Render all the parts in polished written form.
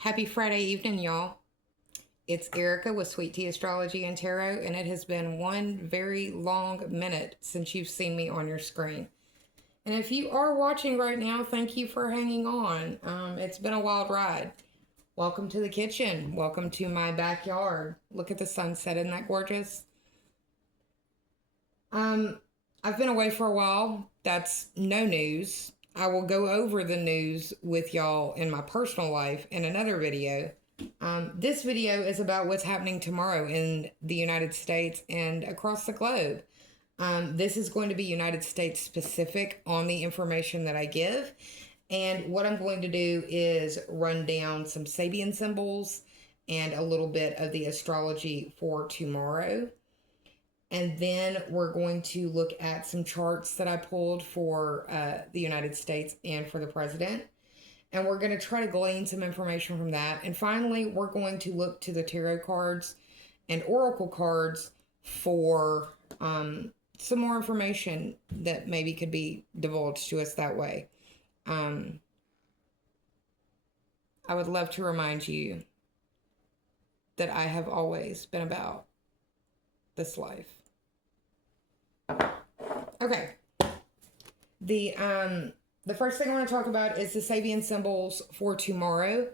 Happy Friday evening, y'all. It's Erica with Sweet Tea Astrology and Tarot, and it has been one very long minute since you've seen me on your screen. And if you are watching right now, thank you for hanging on. It's been a wild ride. Welcome to the kitchen. Welcome to my backyard. Look at the sunset, isn't that gorgeous? Um, I've been away for a while. That's no news. I will go over the news with y'all in my personal life in another video. This video is about what's happening tomorrow in the United States and across the globe. This is going to be United States specific on the information that I give. And what I'm going to do is run down some Sabian symbols and a little bit of the astrology for tomorrow. And then we're going to look at some charts that I pulled for the United States and for the president. And we're going to try to glean some information from that. And finally, we're going to look to the tarot cards and oracle cards for some more information that maybe could be divulged to us that way. I would love to remind you that I have always been about this life. Okay. The first thing I want to talk about is the Sabian symbols for tomorrow.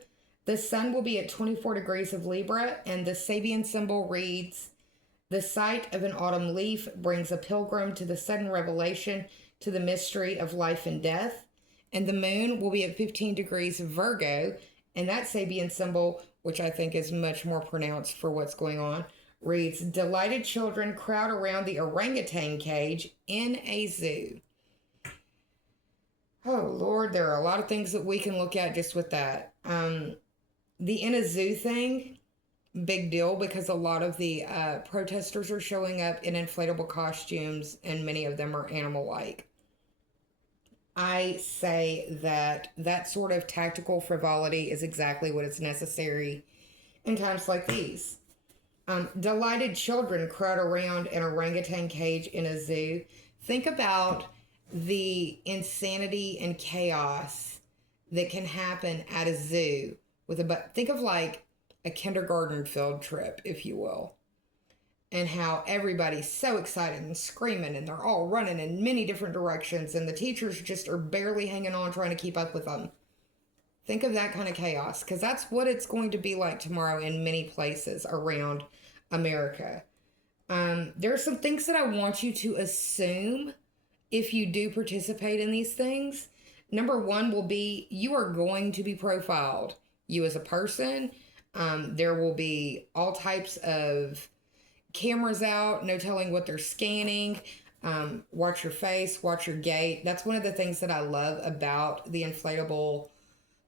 The sun will be at 24 degrees of Libra, and the Sabian symbol reads, "The sight of an autumn leaf brings a pilgrim to the sudden revelation to the mystery of life and death." And the moon will be at 15 degrees of Virgo, and that Sabian symbol, which I think is much more pronounced for what's going on, reads, "Delighted children crowd around the orangutan cage in a zoo." Oh, Lord, there are a lot of things that we can look at just with that. The in a zoo thing, big deal, because a lot of the protesters are showing up in inflatable costumes, and many of them are animal-like. I say that that sort of tactical frivolity is exactly what is necessary in times like these. Delighted children crowd around an orangutan cage in a zoo. Think about the insanity and chaos that can happen at a zoo with think of like a kindergarten field trip, if you will, and how everybody's so excited and screaming and they're all running in many different directions and the teachers just are barely hanging on trying to keep up with them. Think of that kind of chaos, because that's what it's going to be like tomorrow in many places around America. There are some things that I want you to assume if you do participate in these things. Number one will be you are going to be profiled. You as a person. There will be all types of cameras out, no telling what they're scanning. Watch your face, watch your gait. That's one of the things that I love about the inflatable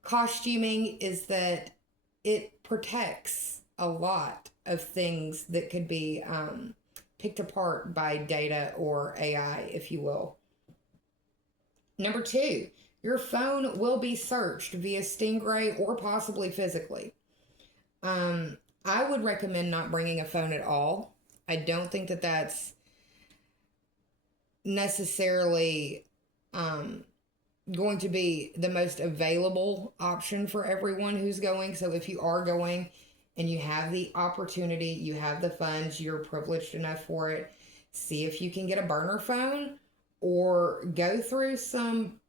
costuming, is that it protects a lot of things that could be picked apart by data or AI, if you will. Number two, your phone will be searched via Stingray or possibly physically. I would recommend not bringing a phone at all. I don't think that that's necessarily going to be the most available option for everyone who's going. So if you are going and you have the opportunity, you have the funds, you're privileged enough for it, see if you can get a burner phone or go through some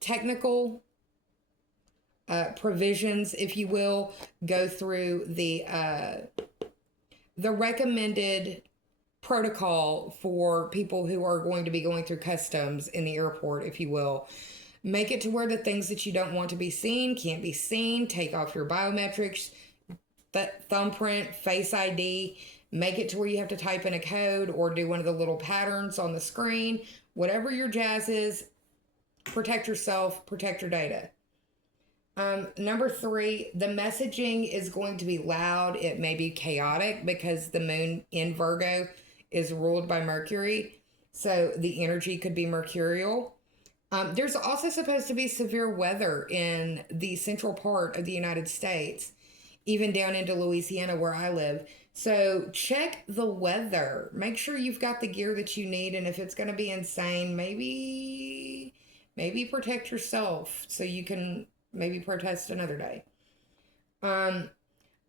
technical provisions, if you will. Go through the recommended protocol for people who are going to be going through customs in the airport, if you will. Make it to where the things that you don't want to be seen can't be seen. Take off your biometrics, thumbprint, Face ID. Make it to where you have to type in a code or do one of the little patterns on the screen. Whatever your jazz is, protect yourself, protect your data. Number three, the messaging is going to be loud. It may be chaotic because the moon in Virgo is ruled by Mercury. So the energy could be mercurial. There's also supposed to be severe weather in the central part of the United States, even down into Louisiana where I live. So check the weather. Make sure you've got the gear that you need. And if it's going to be insane, maybe protect yourself so you can maybe protest another day. Um,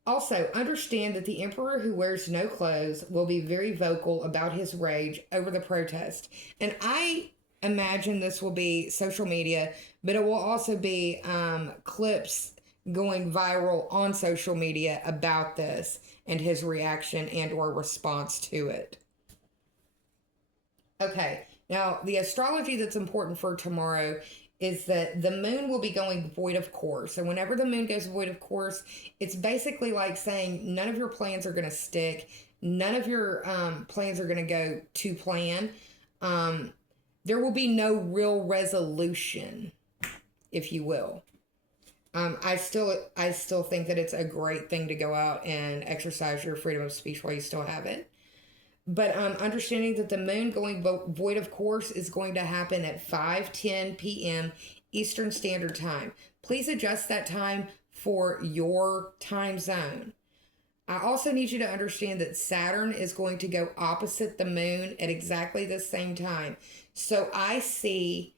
Also, understand that the emperor who wears no clothes will be very vocal about his rage over the protest. And I imagine this will be social media, but it will also be clips going viral on social media about this and his reaction and or response to it. Okay, now the astrology that's important for tomorrow is that the moon will be going void of course. And whenever the moon goes void of course, it's basically like saying none of your plans are going to stick, none of your plans are going to go to plan. Um, there will be no real resolution, if you will. I still think that it's a great thing to go out and exercise your freedom of speech while you still have it. But understanding that the moon going void of course is going to happen at 5:10 p.m. Eastern Standard Time. Please adjust that time for your time zone. I also need you to understand that Saturn is going to go opposite the moon at exactly the same time. So I see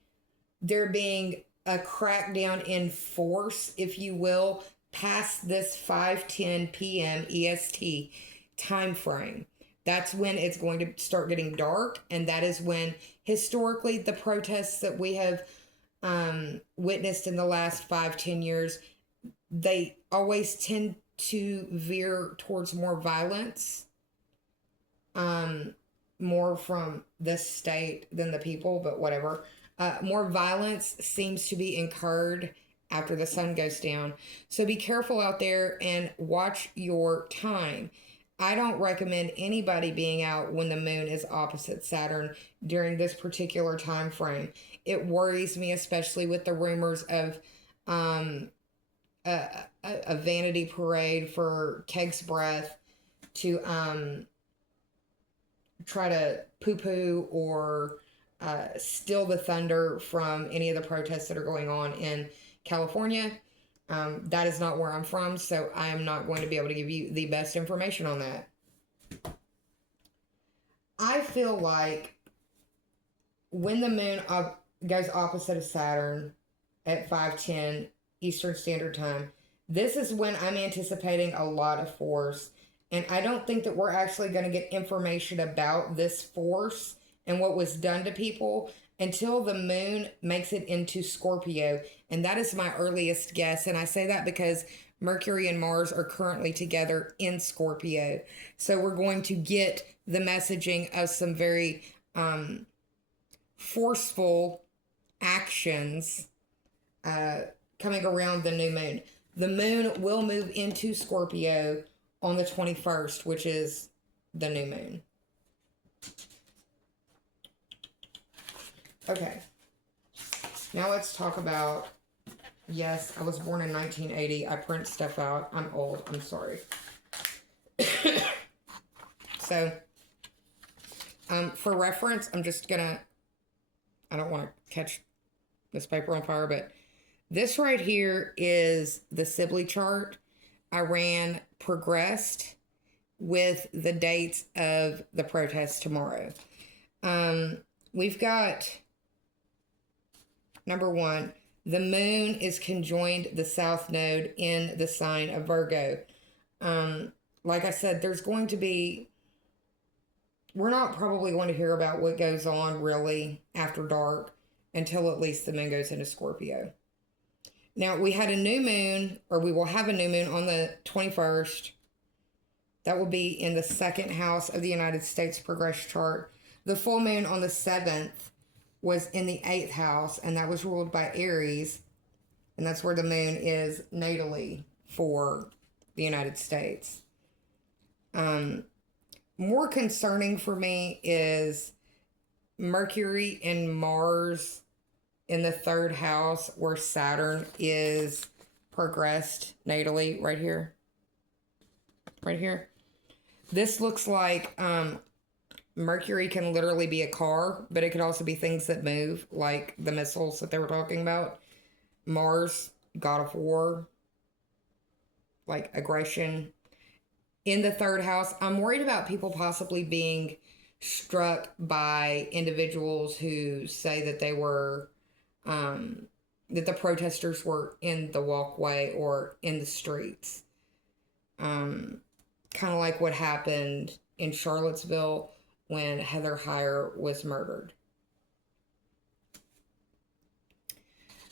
there being a crackdown in force, if you will, past this 5:10 p.m. EST time frame. That's when it's going to start getting dark, and that is when historically the protests that we have witnessed in the last 5-10 years, they always tend to veer towards more violence, more from the state than the people, but whatever. More violence seems to be incurred after the sun goes down. So be careful out there and watch your time. I don't recommend anybody being out when the moon is opposite Saturn during this particular time frame. It worries me, especially with the rumors of a vanity parade for Keg's Breath to try to poo-poo or steal the thunder from any of the protests that are going on in California. That is not where I'm from, so I am not going to be able to give you the best information on that. I feel like when the moon goes opposite of Saturn at 5:10 Eastern Standard Time, this is when I'm anticipating a lot of force. And I don't think that we're actually going to get information about this force and what was done to people until the moon makes it into Scorpio. And that is my earliest guess. And I say that because Mercury and Mars are currently together in Scorpio. So we're going to get the messaging of some very forceful actions coming around the new moon. The moon will move into Scorpio on the 21st, which is the new moon. Okay. Now let's talk about, yes, I was born in 1980. I print stuff out. I'm old. I'm sorry. So, for reference, I'm just gonna, I don't want to catch this paper on fire, but this right here is the Sibley chart. I ran progressed with the dates of the protest tomorrow. We've got, number one, the moon is conjoined the south node in the sign of Virgo. Like I said, there's going to be, we're not probably going to hear about what goes on really after dark until at least the moon goes into Scorpio. Now, we had a new moon, or we will have a new moon on the 21st. That will be in the second house of the United States progress chart. The full moon on the 7th was in the 8th house, and that was ruled by Aries. And that's where the moon is natally for the United States. More concerning for me is Mercury and Mars in the 3rd house, where Saturn is progressed natally right here. Right here. This looks like Mercury can literally be a car, but it could also be things that move, like the missiles that they were talking about. Mars, God of War, like aggression. In the 3rd house, I'm worried about people possibly being struck by individuals who say that they were that the protesters were in the walkway or in the streets. Kind of like what happened in Charlottesville when Heather Heyer was murdered.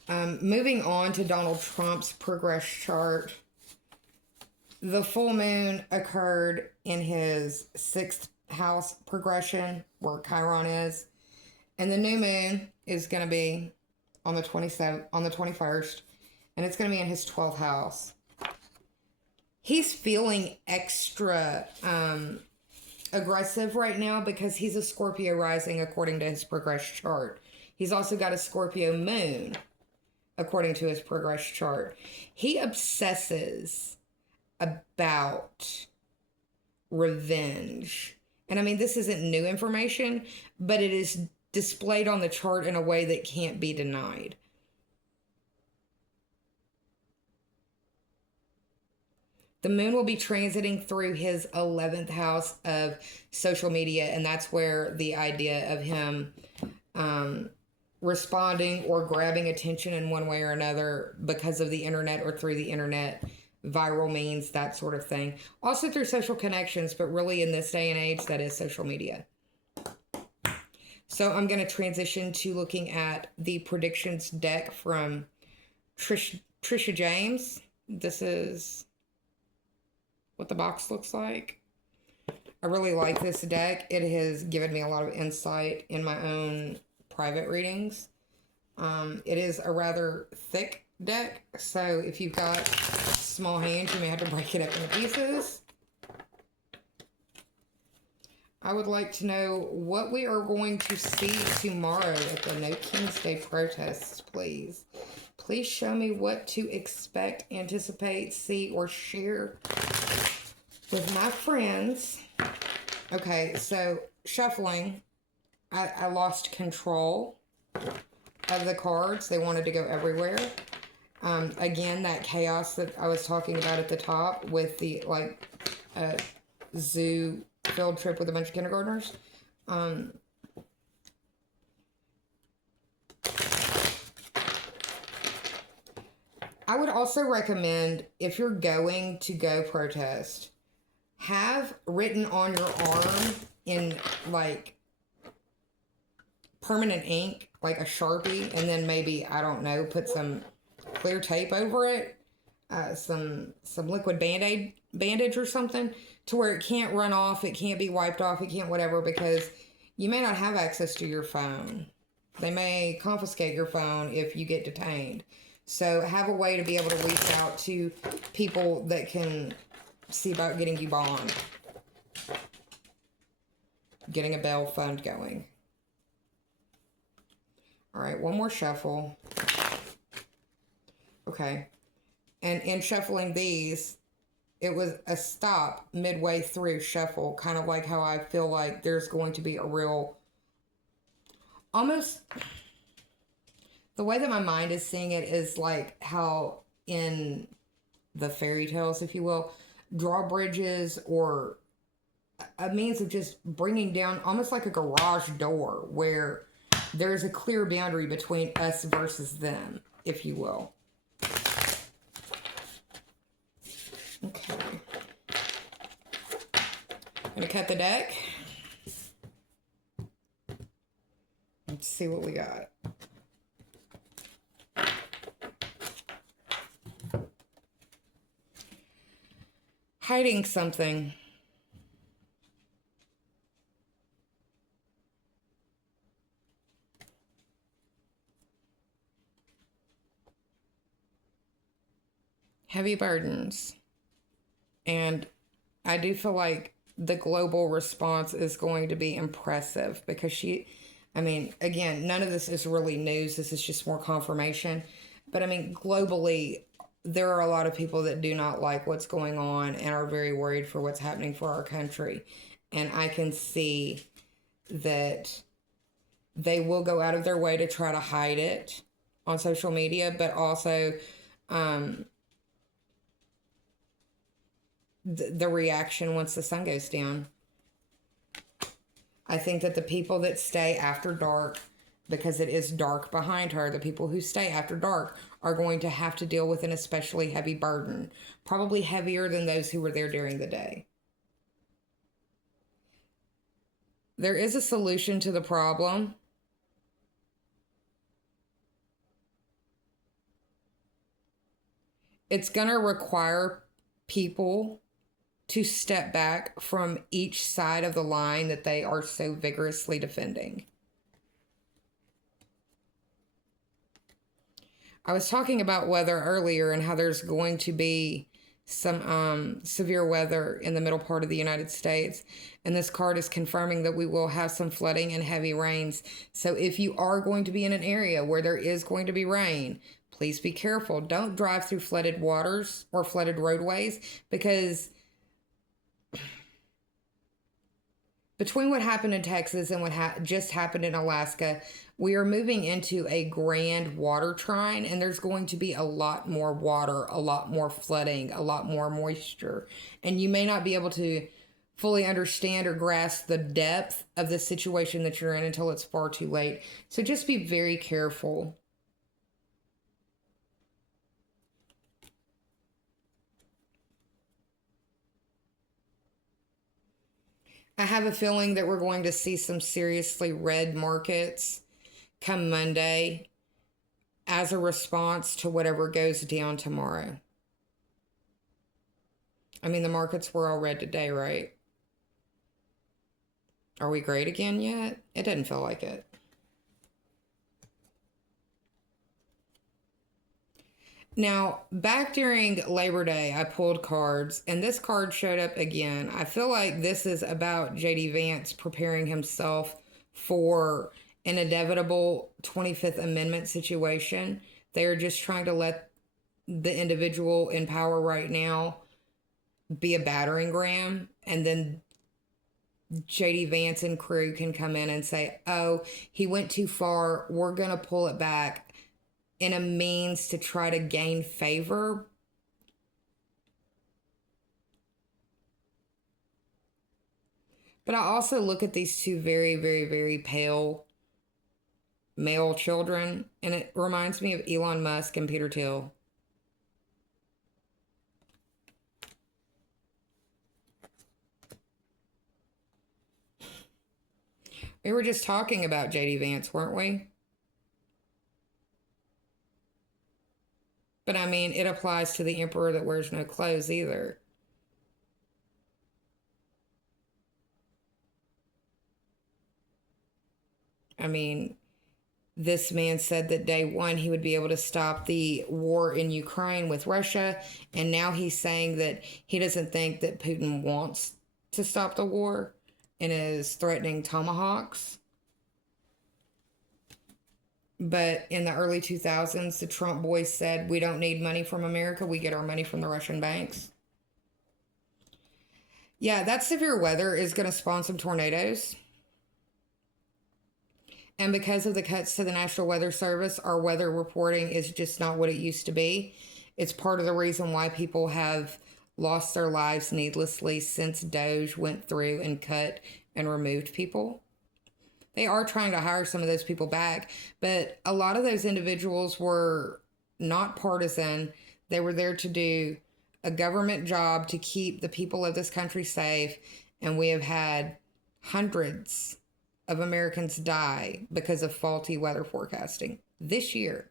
Moving on to Donald Trump's progress chart. The full moon occurred in his 6th house progression, where Chiron is. And the new moon is going to be on the 21st. And it's going to be in his 12th house. He's feeling extra aggressive right now because he's a Scorpio rising according to his progress chart. He's also got a Scorpio moon according to his progress chart. He obsesses about revenge. And I mean, this isn't new information, but it is displayed on the chart in a way that can't be denied. The moon will be transiting through his 11th house of social media, and that's where the idea of him responding or grabbing attention in one way or another because of the internet or through the internet, viral means, that sort of thing. Also through social connections, but really in this day and age, that is social media. So I'm going to transition to looking at the predictions deck from Trisha James. This is what the box looks like. I really like this deck. It has given me a lot of insight in my own private readings. It is a rather thick deck, so if you've got small hands, you may have to break it up into pieces. I would like to know what we are going to see tomorrow at the No King's Day protests, please. Please show me what to expect, anticipate, see, or share with my friends. Okay, so shuffling, I lost control of the cards. They wanted to go everywhere. Again, that chaos that I was talking about at the top with the zoo field trip with a bunch of kindergartners. I would also recommend, if you're going to go protest, have written on your arm in like permanent ink, like a Sharpie, and then maybe, I don't know, put some clear tape over it, some liquid bandage or something, to where it can't run off, it can't be wiped off, it can't whatever, because you may not have access to your phone. They may confiscate your phone if you get detained. So have a way to be able to reach out to people that can see about getting you bond. Getting a bail fund going. All right, one more shuffle. Okay. And in shuffling these, it was a stop midway through shuffle, kind of like how I feel like there's going to be a real, almost, the way that my mind is seeing it is like how in the fairy tales, if you will, drawbridges or a means of just bringing down, almost like a garage door, where there's a clear boundary between us versus them, if you will. Okay. I'm going to cut the deck. Let's see what we got. Hiding something. Heavy burdens. And I do feel like the global response is going to be impressive, because I mean, again, none of this is really news. This is just more confirmation. But I mean, globally, there are a lot of people that do not like what's going on and are very worried for what's happening for our country. And I can see that they will go out of their way to try to hide it on social media, but also the reaction once the sun goes down. I think that the people that stay after dark because it is dark behind her. The people who stay after dark are going to have to deal with an especially heavy burden, probably heavier than those who were there during the day. There is a solution to the problem. It's going to require people to step back from each side of the line that they are so vigorously defending. I was talking about weather earlier and how there's going to be some severe weather in the middle part of the United States. And this card is confirming that we will have some flooding and heavy rains. So if you are going to be in an area where there is going to be rain, please be careful. Don't drive through flooded waters or flooded roadways, because between what happened in Texas and what just happened in Alaska, we are moving into a grand water trine, and there's going to be a lot more water, a lot more flooding, a lot more moisture. And you may not be able to fully understand or grasp the depth of the situation that you're in until it's far too late. So just be very careful. I have a feeling that we're going to see some seriously red markets come Monday as a response to whatever goes down tomorrow. I mean, the markets were all red today, right? Are we great again yet? It doesn't feel like it. Now, back during Labor Day, I pulled cards, and this card showed up again. I feel like this is about J.D. Vance preparing himself for an inevitable 25th Amendment situation. They are just trying to let the individual in power right now be a battering ram, and then J.D. Vance and crew can come in and say, oh, he went too far, we're going to pull it back, in a means to try to gain favor. But I also look at these two very, very, very pale male children, and it reminds me of Elon Musk and Peter Thiel. We were just talking about J.D. Vance, weren't we? But I mean, it applies to the emperor that wears no clothes either. I mean, this man said that day one he would be able to stop the war in Ukraine with Russia, and now he's saying that he doesn't think that Putin wants to stop the war and is threatening tomahawks. But in the early 2000s, the Trump boys said, we don't need money from America. We get our money from the Russian banks. Yeah, that severe weather is going to spawn some tornadoes. And because of the cuts to the National Weather Service, our weather reporting is just not what it used to be. It's part of the reason why people have lost their lives needlessly since DOJ went through and cut and removed people. They are trying to hire some of those people back, but a lot of those individuals were not partisan. They were there to do a government job to keep the people of this country safe, and we have had hundreds of Americans die because of faulty weather forecasting this year.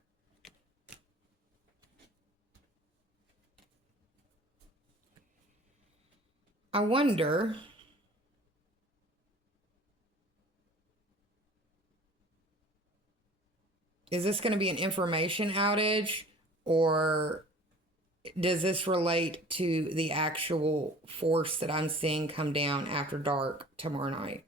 I wonder, is this going to be an information outage, or does this relate to the actual force that I'm seeing come down after dark tomorrow night?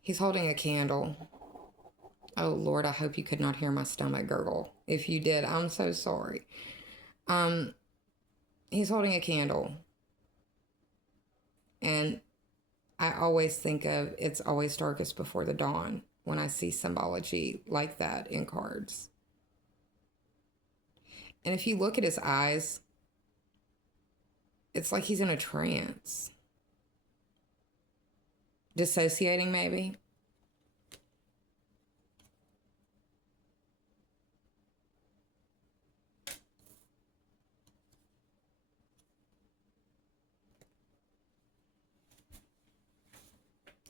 He's holding a candle. Oh, Lord, I hope you could not hear my stomach gurgle. If you did, I'm so sorry. He's holding a candle. And I always think of it's always darkest before the dawn. when I see symbology like that in cards. And if you look at his eyes, it's like he's in a trance. Dissociating, maybe.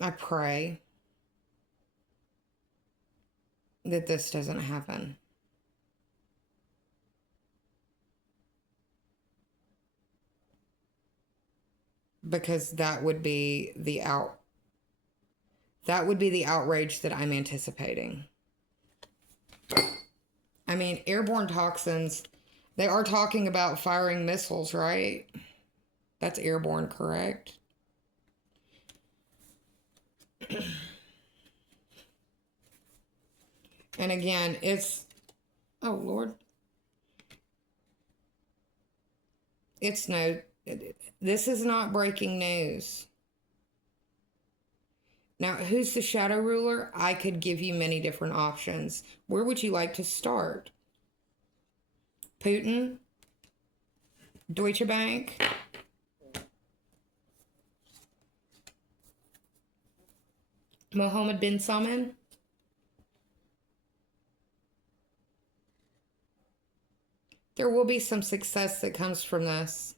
I pray that this doesn't happen. Because that would be the outrage that I'm anticipating. I mean, airborne toxins, they are talking about firing missiles, right? That's airborne, correct? And again, it's, oh Lord. It's no, this is not breaking news. Now, who's the shadow ruler? I could give you many different options. Where would you like to start? Putin? Deutsche Bank? Mohammed bin Salman? There will be some success that comes from this.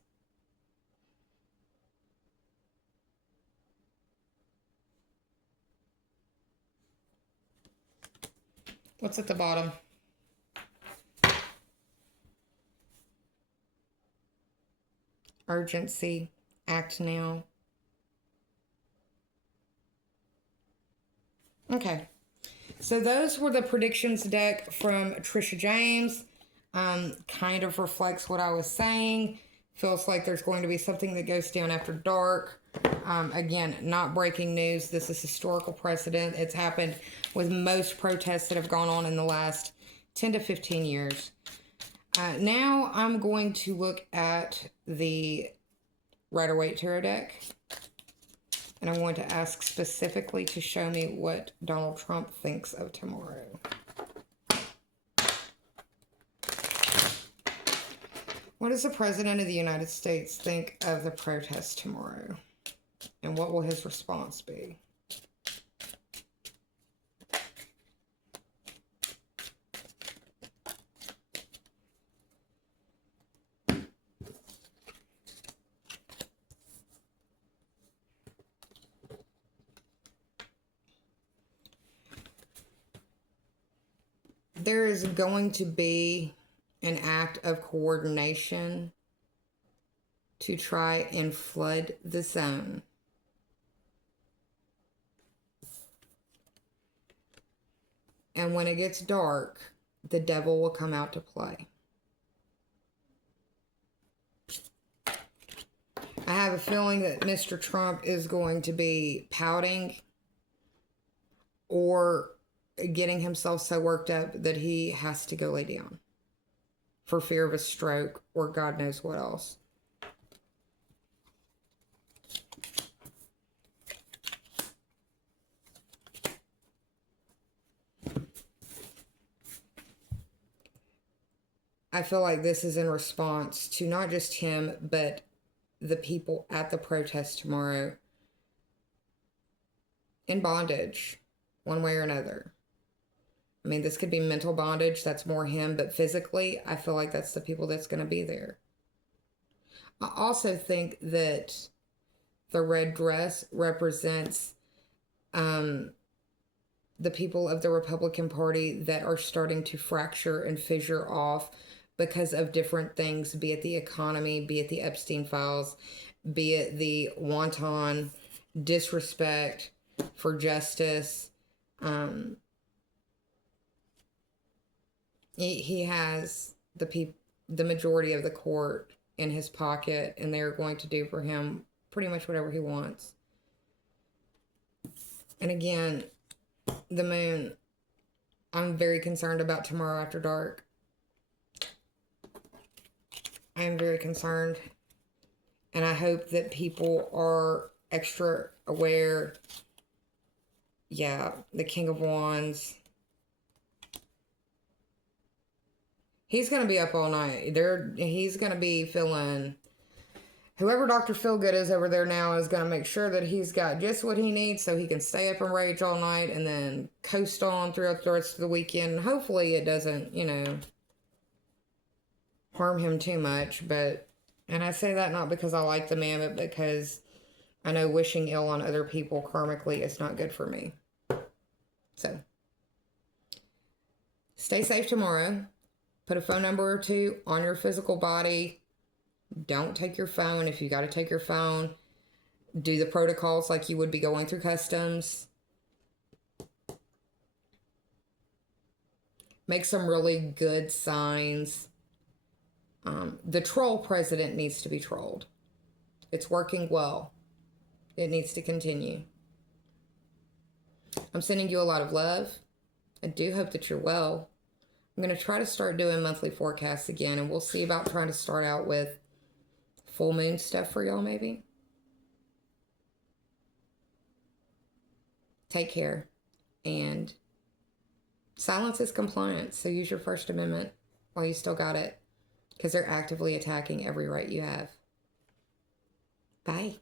What's at the bottom? Urgency. Act now. Okay. So those were the predictions deck from Trisha James. Kind of reflects what I was saying. Feels like there's going to be something that goes down after dark. Again, not breaking news. This is historical precedent. It's happened with most protests that have gone on in the last 10 to 15 years. Now I'm going to look at the Rider-Waite Tarot deck. And I'm going to ask specifically to show me what Donald Trump thinks of tomorrow. What does the President of the United States think of the protest tomorrow? And what will his response be? There is going to be an act of coordination to try and flood the zone. And when it gets dark, the devil will come out to play. I have a feeling that Mr. Trump is going to be pouting or getting himself so worked up that he has to go lay down for fear of a stroke or God knows what else. I feel like this is in response to not just him, but the people at the protest tomorrow in bondage, one way or another. I mean, this could be mental bondage, that's more him, but physically, I feel like that's the people that's going to be there. I also think that the red dress represents the people of the Republican Party that are starting to fracture and fissure off because of different things, be it the economy, be it the Epstein files, be it the wanton disrespect for justice. He has the majority of the court in his pocket, and they're going to do for him pretty much whatever he wants. And again, the moon, I'm very concerned about tomorrow after dark. I am very concerned, and I hope that people are extra aware Yeah, the King of Wands. He's going to be up all night. He's going to be feeling... Whoever Dr. Feelgood is over there now is going to make sure that he's got just what he needs so he can stay up and rage all night and then coast on throughout the rest of the weekend. Hopefully it doesn't, you know, harm him too much. But, and I say that not because I like the man, but because I know wishing ill on other people karmically is not good for me. So, stay safe tomorrow. Put a phone number or two on your physical body. Don't take your phone. If you got to take your phone, do the protocols like you would be going through customs. Make some really good signs. The troll president needs to be trolled. It's working well. It needs to continue. I'm sending you a lot of love. I do hope that you're well. I'm going to try to start doing monthly forecasts again, and we'll see about trying to start out with full moon stuff for y'all, maybe. Take care. And silence is compliance, so use your First Amendment while you still got it, because they're actively attacking every right you have. Bye.